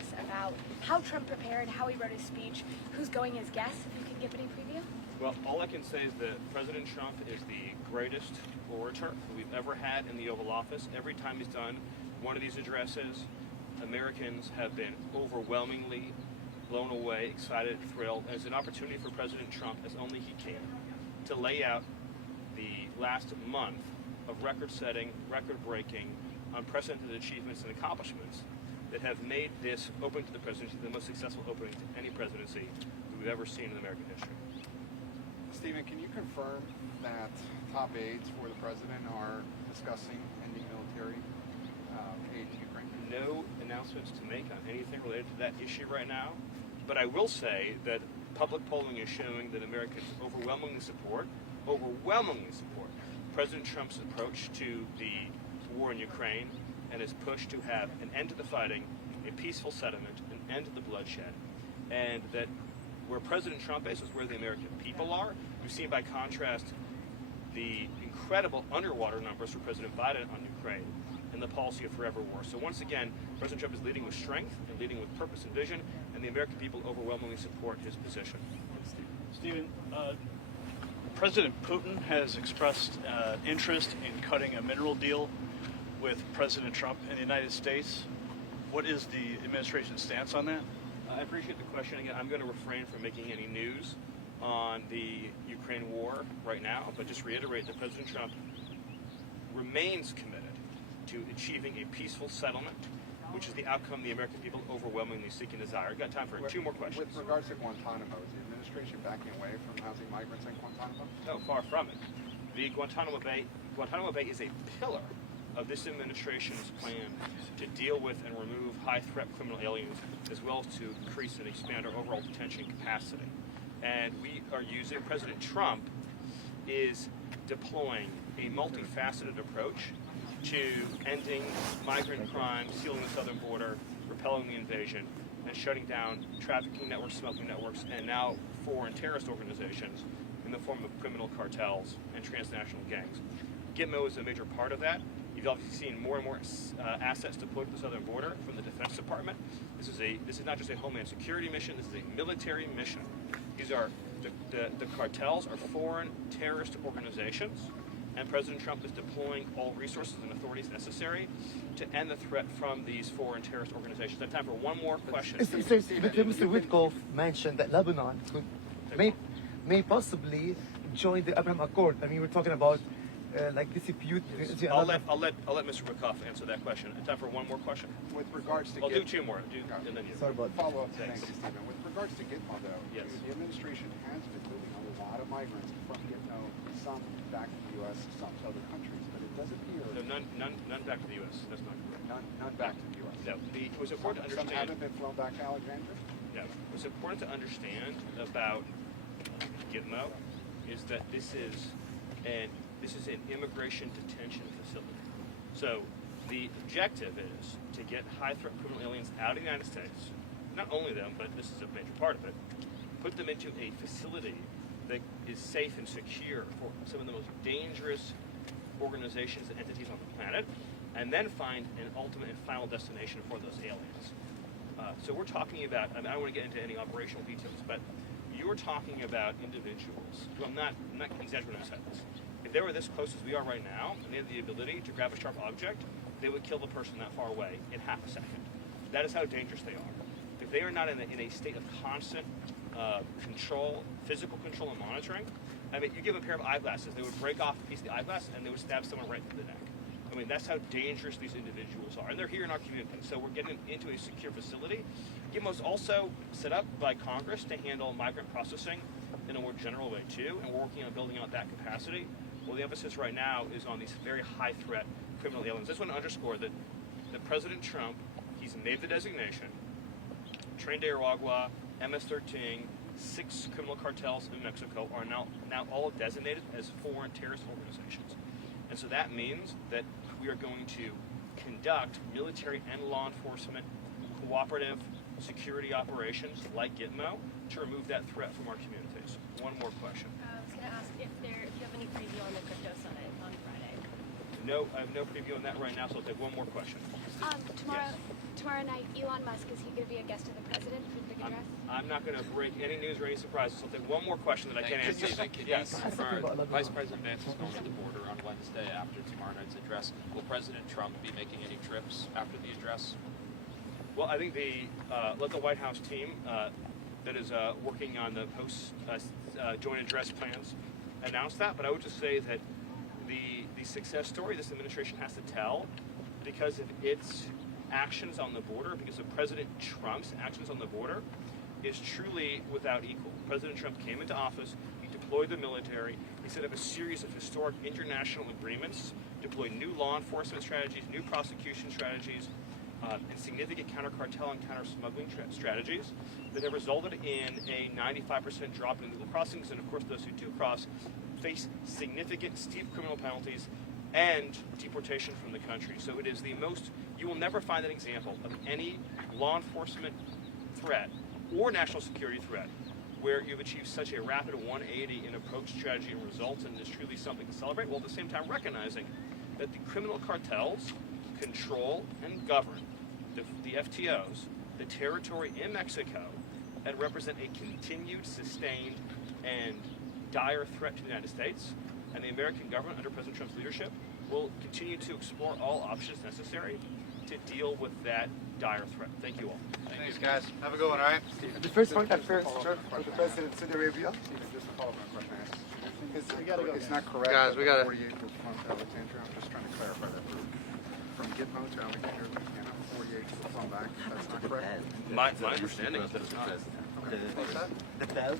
us about how Trump prepared, how he wrote his speech, who's going as guests, if you can give any preview? Well, all I can say is that President Trump is the greatest orator we've ever had in the Oval Office. Every time he's done one of these addresses, Americans have been overwhelmingly blown away, excited, thrilled. And it's an opportunity for President Trump, as only he can, to lay out the last month of record-setting, record-breaking, unprecedented achievements and accomplishments that have made this opening to the presidency the most successful opening to any presidency we've ever seen in American history. Stephen, can you confirm that top aides for the president are discussing ending military aid to Ukraine? No announcements to make on anything related to that issue right now, but I will say that public polling is showing that Americans overwhelmingly support President Trump's approach to the war in Ukraine and his push to have an end to the fighting, a peaceful settlement, an end to the bloodshed, and that where President Trump is where the American people are. We've seen, by contrast, the incredible underwater numbers for President Biden on Ukraine and the policy of forever war. So once again, President Trump is leading with strength and leading with purpose and vision, and the American people overwhelmingly support his position. Stephen, President Putin has expressed interest in cutting a mineral deal with President Trump in the United States. What is the administration's stance on that? I appreciate the question. Again, I'm going to refrain from making any news on the Ukraine war right now, but just reiterate that President Trump remains committed to achieving a peaceful settlement, which is the outcome the American people overwhelmingly seek and desire. We've got time for two more questions. With regards to Guantanamo, is the administration backing away from housing migrants in Guantanamo? No, far from it. The Guantanamo Bay is a pillar of this administration's plan to deal with and remove high-threat criminal aliens, as well as to increase and expand our overall detention capacity. And we are using, President Trump is deploying a multifaceted approach to ending migrant crime, sealing the southern border, repelling the invasion, and shutting down trafficking networks, smuggling networks, and now foreign terrorist organizations in the form of criminal cartels and transnational gangs. Gitmo is a major part of that. You've obviously seen more and more assets deployed to the southern border from the Defense Department. This is not just a homeland security mission. This is a military mission. These are the cartels are foreign terrorist organizations, and President Trump is deploying all resources and authorities necessary to end the threat from these foreign terrorist organizations. I have time for one more question. Mr. Witkoff mentioned that Lebanon may possibly join the Abraham Accord. I mean, we're talking about like dispute. I'll let Mr. Witkoff answer that question. I have time for one more question. With regards to I'll do two more, and then you. Sorry about follow up. Thanks. Thank you, Stephen. With regards to Gitmo, though, Yes. the administration has been moving a lot of migrants from Gitmo, some back to the U.S., some to other countries, but it does appear No, none back to the U.S. That's not correct. none back to the U.S. No, it was important to Some understand. haven't been flown back to Alexandria. No, what's important to understand about Gitmo is that this is an immigration detention facility. So the objective is to get high-threat criminal aliens out of the United States. Not only them, but this is a major part of it. Put them into a facility that is safe and secure for some of the most dangerous organizations and entities on the planet, and then find an ultimate and final destination for those aliens. So we're talking about, I don't want to get into any operational details, but you're talking about individuals who I'm not exaggerating when I say this. If they were this close as we are right now, and they had the ability to grab a sharp object, they would kill the person that far away in half a second. That is how dangerous they are. If they are not in a state of constant control, physical control and monitoring, I mean, you give a pair of eyeglasses, they would break off a piece of the eyeglass and they would stab someone right through the neck. I mean, that's how dangerous these individuals are. And they're here in our community. So we're getting them into a secure facility. Gitmo's also set up by Congress to handle migrant processing in a more general way, too. And we're working on building out that capacity. Well, the emphasis right now is on these very high-threat criminal aliens. I just want to underscore that President Trump, he's made the designation. Tren de Aragua, MS-13, 6 criminal cartels in Mexico are now all designated as foreign terrorist organizations. And so that means that we are going to conduct military and law enforcement cooperative security operations like Gitmo to remove that threat from our communities. One more question. I was going to ask if you have any preview on the crypto summit on Friday. I have no preview on that right now, so I'll take one more question. Tomorrow night, Elon Musk, is he going to be a guest of the president for the big address? I'm not going to break any news or any surprises, so I'll take one more question that I can't answer. Yes. Vice President Vance is going to the border on Wednesday after tomorrow night's address. Will President Trump be making any trips after the address? Well, I think let the White House team that is working on the post joint address plans announce that. But I would just say that the success story this administration has to tell, because of its actions on the border, because of President Trump's actions on the border, is truly without equal. President Trump came into office, he deployed the military, he set up a series of historic international agreements, deployed new law enforcement strategies, new prosecution strategies, and significant counter-cartel and counter-smuggling strategies that have resulted in a 95% drop in illegal crossings, and of course those who do cross face significant steep criminal penalties and deportation from the country. So it is you will never find an example of any law enforcement threat or national security threat where you've achieved such a rapid 180 in approach, strategy, and results, and it's truly something to celebrate, while at the same time recognizing that the criminal cartels control and govern the FTOs, the territory in Mexico, and represent a continued, sustained, and dire threat to the United States. And the American government, under President Trump's leadership, will continue to explore all options necessary to deal with that dire threat. Thank you all. Thanks, guys. Have a good one, all right? The first point after for the president Saudi Arabia. Steven, just a follow-up question I asked. It's not correct. Guys, we gotta- 48 was from Alexandria. I'm just trying to clarify that. From Gitmo to Alexandria, Louisiana, 48 to the plumb back. That's not correct. My understanding is that it's not. Okay. What's that? The bell